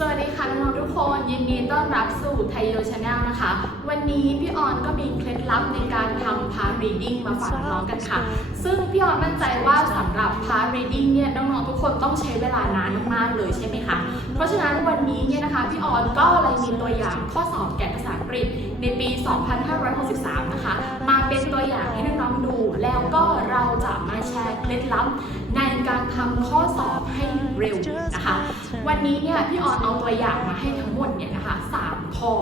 สวัสดีค่ะน้องๆทุกคนยินดีต้อนรับสู่ไทยโยชาแนลนะคะ วันนี้พี่ออนก็มีเคล็ดลับในการทำพาร์ reading มาฝากน้องกันค่ะ ซึ่งพี่ออนมั่นใจว่าสำหรับพาร์ reading เนี่ยน้องๆทุกคนต้องใช้เวลานานมากๆเลยใช่ไหมคะเพราะฉะนั้นวันนี้เนี่ยนะคะพี่ออนก็เลยมีตัวอย่างข้อสอบแกะภาษาอังกฤษในปี 2563 นะคะ มาเป็นตัวอย่างให้น้องๆดู แล้วก็เราจะมาแชร์เคล็ดลับ ในการทำข้อสอบให้เร็วนะคะ วันนี้เนี่ยพี่ออนเอาตัวอย่างมาให้ทั้งหมดเนี่ยนะคะสามข้อ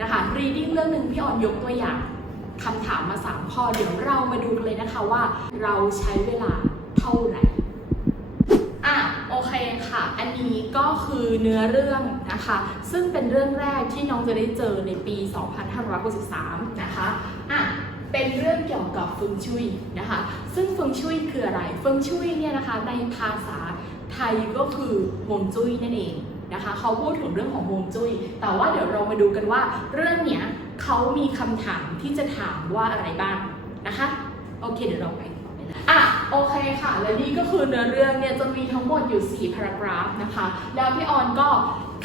นะคะ reading เรื่องหนึ่งพี่ออนยกตัวอย่างคำถามมาสามข้อ เดี๋ยวเรามาดูกันเลยนะคะว่าเราใช้เวลาเท่าไหร่อะโอเคค่ะ อันนี้ก็คือเนื้อเรื่องนะคะ ซึ่งเป็นเรื่องแรกที่น้องจะได้เจอในปี 2563 นะคะอะ เป็นเรื่องเกี่ยวกับฟงชุยนะคะ ซึ่งฟงชุยคืออะไรฟงชุยเนี่ยนะคะในภาษาไทยก็คือฮวงจุ้ยนั่นเองนะคะเขาพูดถึงเรื่องของฮวงจุ้ย แต่ว่าเดี๋ยวเรามาดูกันว่า เรื่องเนี้ยเขามีคำถามที่จะถามว่าอะไรบ้างนะคะ โอเคเดี๋ยวเราไปต่อเลยนะอะโอเคค่ะ และนี่ก็คือเนื้อเรื่องเนี่ยจะมีทั้งหมดอยู่ 4 พารากราฟนะคะ แล้วพี่ออนก็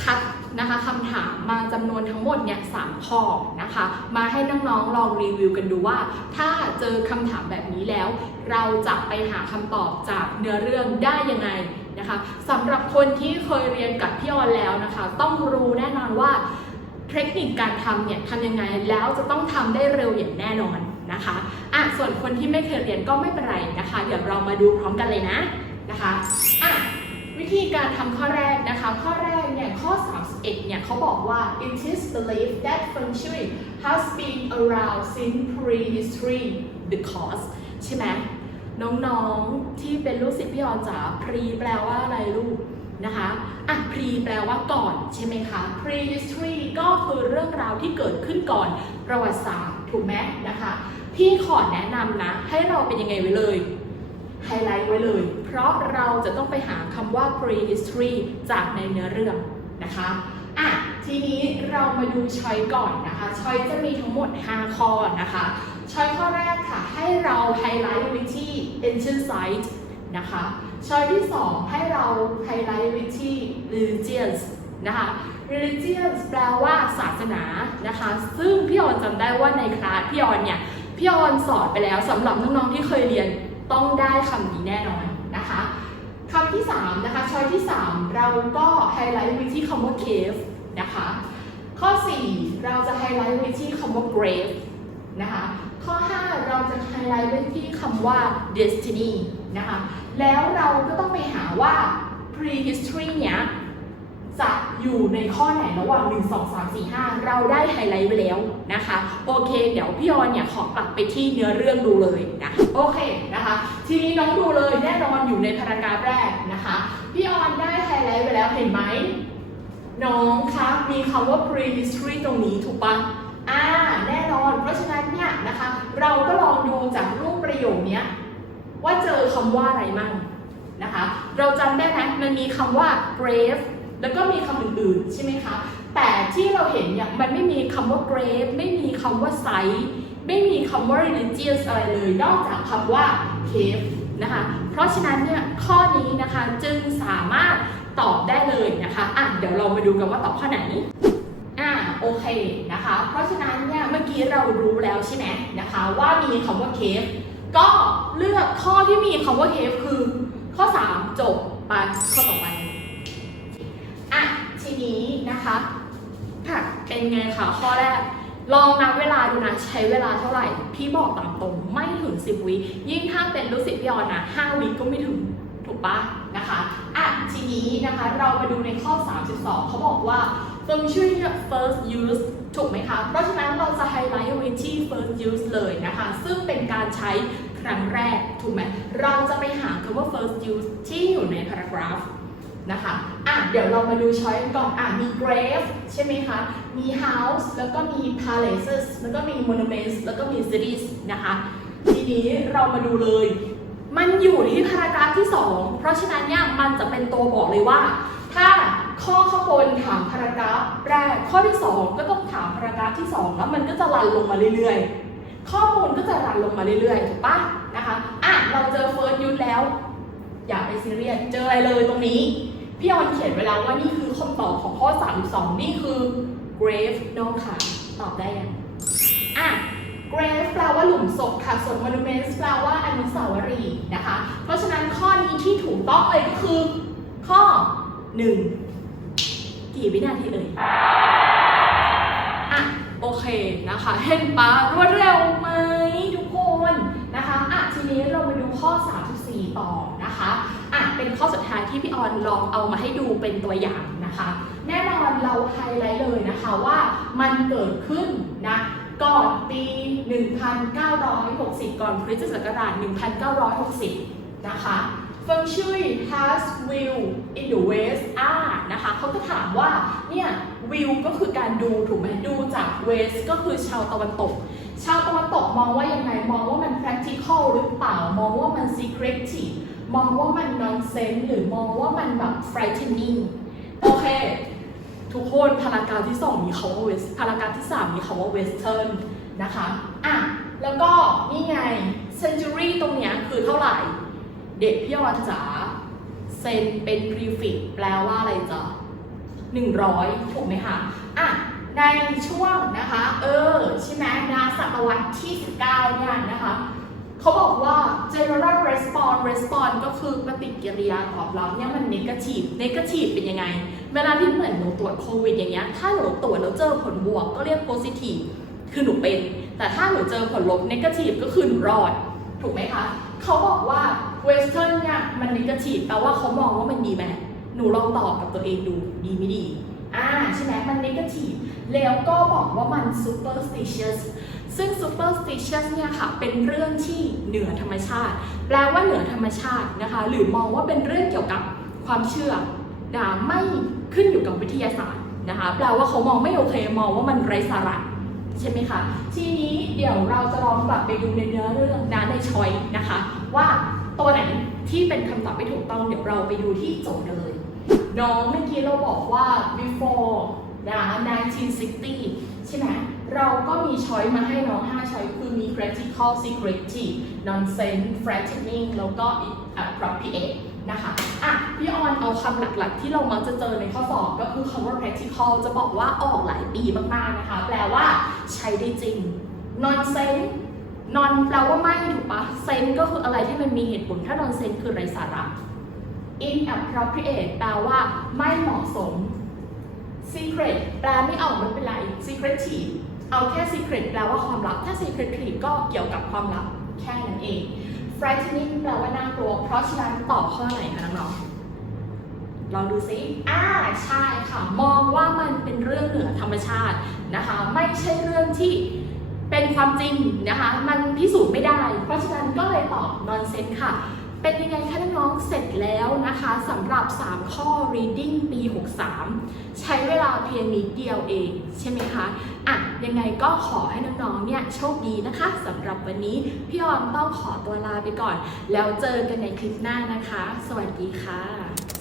คัด นะคะคำถามมาจำนวนทั้งหมดเนี่ยสามข้อนะคะ มาให้น้องๆลองรีวิวกันดูว่า ถ้าเจอคำถามแบบนี้แล้ว เราจะไปหาคำตอบจากเนื้อเรื่องได้ยังไงนะคะสำหรับคนที่เคยเรียนกับพี่ออนแล้วนะคะ ต้องรู้แน่นอนว่าเทคนิคการทำเนี่ยทำยังไงแล้วจะต้องทำได้เร็วอย่างแน่นอนนะคะอะส่วนคนที่ไม่เคยเรียนก็ไม่เป็นไรนะคะ เดี๋ยวเรามาดูพร้อมกันเลยนะนะคะอะ วิธีการทำข้อแรกนะคะ ข้อแรกเนี่ยข้อ 31 เนี่ยเขาบอกว่า it is believed that feng shui has been around since prehistory because ใช่ไหมน้องๆที่เป็นลูกศิษย์พี่ออนจ๋า pre แปลว่าอะไรลูกนะคะอะ pre แปลว่าก่อนใช่ไหมคะ prehistory ก็คือเรื่องราวที่เกิดขึ้นก่อนประวัติศาสตร์ถูกไหมนะคะ พี่ขอแนะนำนะ ให้เราเป็นยังไงไว้เลย ไฮไลท์ไว้เลย เพราะเราจะต้องไปหาคำว่า prehistory จากในเนื้อเรื่องนะคะอะทีนี้เรามาดูชอยก่อนนะคะชอยจะมีทั้งหมด 5 ข้อนะคะชอยข้อแรกค่ะ ให้เราไฮไลท์ไว้ที่ ancient site นะคะช้อยที่ 2 ให้เราไฮไลท์ไว้ที่ religious นะคะ religious แปลว่าศาสนานะคะ ซึ่งพี่ออนจำได้ว่าในคลาสพี่ออนเนี่ย พี่ออนสอนไปแล้วสำหรับน้องๆที่เคยเรียน ต้องได้คำนี้แน่นอนนะคะคำที่3นะคะช้อยที่ 3 เราก็ไฮไลท์ไว้ที่คำว่า cave นะคะข้อ 4 เราจะไฮไลท์ไว้ที่คำว่า grave นะคะข้อ 5 เราจะไฮไลท์ไว้ที่คำว่า destiny นะคะแล้วเราก็ต้องไปหาว่า prehistory เนี้ย จะอยู่ในข้อไหนระหว่าง 1 2 3 4 5 เราได้ไฮไลท์ไว้แล้วนะคะ โอเค เดี๋ยวพี่ออนเนี่ยขอกลับไปที่เนื้อเรื่องดูเลยนะโอเคนะคะ ทีนี้น้องดูเลยแน่นอนอยู่ในพารากราฟแรกนะคะ พี่ออนได้ไฮไลท์ไปแล้วเห็นไหมน้องคะมีคำว่า prehistory ตรงนี้ถูกปะอ่าแน่นอน เพราะฉะนั้นเนี่ยนะคะ เราก็ลองดูจากรูปประโยคนี้ว่าเจอคำว่าอะไรมั่งนะคะ เราจำได้ไหมมันมีคำว่า grave แล้วก็มีคำอื่นๆ ใช่ไหมคะ แต่ที่เราเห็นเนี่ยมันไม่มีคำว่า grave ไม่มีคำว่า site ไม่มีคำว่า religious อะไรเลย นอกจากคำว่า cave นะคะ เพราะฉะนั้นเนี่ยข้อนี้นะคะจึงสามารถตอบได้เลยนะคะอะเดี๋ยวเรามาดูกันว่าตอบข้อไหนอ่าโอเคนะคะ เพราะฉะนั้นเนี่ยเมื่อกี้เรารู้แล้วใช่ไหมนะคะว่ามีคำว่า cave ก็เลือกข้อที่มีคำว่า cave คือข้อ 3 จบไปข้อต่อไป นี้นะคะค่ะเป็นไงคะข้อแรก ลองนับเวลาดูนะใช้เวลาเท่าไหร่ พี่บอกตามตรงไม่ถึง 10 วิยิ่งถ้าเป็นลูกศิษย์พี่ออนนะ5วิก็ไม่ถึงถูกปะนะคะอะทีนี้นะคะเรามาดูในข้อ 32 เขาบอกว่า function first use ถูกไหมคะ เพราะฉะนั้นเราจะไฮไลท์ไว้ที่ first use เลยนะคะ ซึ่งเป็นการใช้ครั้งแรก ถูกไหม เราจะไปหาคำว่า first use ที่อยู่ใน paragraph นะคะอะเดี๋ยวเรามาดูช้อยกันก่อนอะมี grave ใช่ไหมคะ มี house แล้วก็มี palaces แล้วก็มี monuments แล้วก็มี cities นะคะ ทีนี้เรามาดูเลย มันอยู่ที่พารากราฟที่ 2 เพราะฉะนั้นเนี่ยมันจะเป็นตัวบอกเลยว่า ถ้าข้อข้างบนถามพารากราฟแรก ข้อที่ 2 ก็ต้องถามพารากราฟที่ 2 แล้วมันก็จะรันลงมาเรื่อยๆ ข้อมูลก็จะรันลงมาเรื่อยๆ ถูกปะนะคะ อะ เราเจอเฟิร์สยูแล้ว อย่าไปซีเรียสเจออะไรเลยตรงนี้ พี่ออนเขียนไว้แล้วว่านี่คือคำตอบของข้อ 32 นี่คือ grave น้องค่ะ ตอบได้ยังอะ grave แปลว่าหลุมศพค่ะ ส่วน monument แปลว่าอนุสาวรีย์นะคะ เพราะฉะนั้นข้อนี้ที่ถูกต้องเลยก็คือ ข้อ 1 กี่วินาทีเอ่ยอะ โอเคนะคะ เห็นปะรวดเร็วไหมทุกคนนะคะ อะ ทีนี้เรามาดูข้อ 3 ต่อนะคะอะเป็ ท้ายที่พี่ออนลองเอามาให้ดูเป็นตัวอย่างนะคะ แน่นอนเราไฮไลท์เลยนะคะว่ามันเกิดขึ้นนะก่อนปี 1960 ก่อนคริสตศักราช 1960 นะคะเฟิงชุย has view in the west อ่านะคะเขาก็ถามว่าเนี่ย view ก็คือการดูถูกไหมดูจาก west ก็คือชาวตะวันตก ชาวตะวันตกมองว่ายังไง มองว่ามัน practical หรือเปล่ามองว่ามัน secretive มองว่ามัน nonsense หรือมองว่ามันแบบ frightening โอเค ทุกคนพารากราฟที่สองมีคาว่า west พารากราฟที่สามมีคาว่า western นะคะอะแล้วก็นี่ไง century ตรงเนี้ยคือเท่าไหร่ เด็กพี่ออนจ๋าเซนเป็น prefix แปลว่าอะไรจ๊ะ100ถูกไหมคะอะในช่วงนะคะ เออ ใช่ไหมนาศตวรรษที่ 19เนี่ยนะคะ เขาบอกว่า general response response ก็คือปฏิกิริยาตอบรับเนี่ยมัน negative negative เป็นยังไง เวลาที่เหมือนหนูตรวจโควิดอย่างเงี้ย ถ้าหนูตรวจแล้วเจอผลบวกก็เรียก positive คือหนูเป็น แต่ถ้าหนูเจอผลลบ negative ก็คือหนูรอด ถูกไหมคะ เขาบอกว่า western เนี่ยมัน negative แปลว่าเขามองว่ามันดีไหมหนูลองตอบกับตัวเองดูดีไม่ดี อ่าใช่ไหมมัน negative แล้วก็บอกว่ามัน superstitious ซึ่ง superstitious เนี่ยค่ะ เป็นเรื่องที่เหนือธรรมชาติ แปลว่าเหนือธรรมชาตินะคะ หรือมองว่าเป็นเรื่องเกี่ยวกับความเชื่อนะไม่ขึ้นอยู่กับวิทยาศาสตร์นะคะ แปลว่าเขามองไม่โอเค มองว่ามันไร้สาระใช่ไหมคะ ทีนี้เดี๋ยวเราจะลองกลับไปดูในเนื้อเรื่องนะในชอยนะคะ ว่าตัวไหนที่เป็นคำตอบไม่ถูกต้อง เดี๋ยวเราไปดูที่โจทย์เลยน้องเมื่อกี้เราบอกว่า before นะ1960 ใช่ไหมเราก็มีช้อยมาให้น้อง5ช้อยคือมี practical secretive nonsense frightening แล้วก็ appropriate นะคะอะพี่ออนเอาคำหลักๆ ที่เรามักจะเจอในข้อสอบก็คือคำว่า practical จะบอกว่าออกหลายปีมากๆนะคะ แปลว่าใช้ได้จริง nonsense non แปลว่าไม่ถูกปะ sense ก็คืออะไรที่มันมีเหตุผล ถ้า nonsense คือไรสาระ inappropriate แปลว่าไม่เหมาะสม secret แปลไม่ออกไม่เป็นไร secretive เอาแค่ secret แปลว่าความลับ ถ้า secretive ก็เกี่ยวกับความลับแค่นั้นเอง frightening แปลว่าน่ากลัว เพราะฉะนั้นตอบข้อไหนคะน้องๆลองดูซิอ่าใช่ค่ะ มองว่ามันเป็นเรื่องเหนือธรรมชาตินะคะ ไม่ใช่เรื่องที่เป็นความจริงนะคะ มันพิสูจน์ไม่ได้ เพราะฉะนั้นก็เลยตอบ nonsense ค่ะ เป็นยังไงคะน้องๆเสร็จแล้วนะคะสำหรับ 3 ข้อ reading ปี 63 ใช้เวลาเพียงนิดเดียวเอง ใช่ไหมคะอะยังไงก็ขอให้น้องๆเนี่ยโชคดีนะคะสำหรับวันนี้พี่ออนต้องขอตัวลาไปก่อน แล้วเจอกันในคลิปหน้านะคะ สวัสดีค่ะ